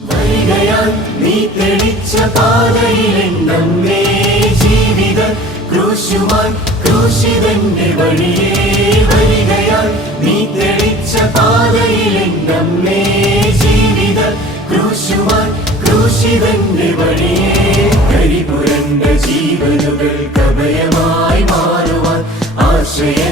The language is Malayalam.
വരികയാൽ നീ തെളിച്ച പാതയിലെന്നമ്മേ ജീവിത ക്രൂശുമായി ക്രൂശിതന്റെ വഴിയേ വരികയാൽ നീ തെളിച്ച പാതയിലെന്നമ്മേ ജീവിത ക്രൂശുമായി ക്രൂശിതന്റെ വഴിയേ കരിപുരണ്ട ജീവനുകൾ കഭയമായി മാറുവാൻ ആശ്രയ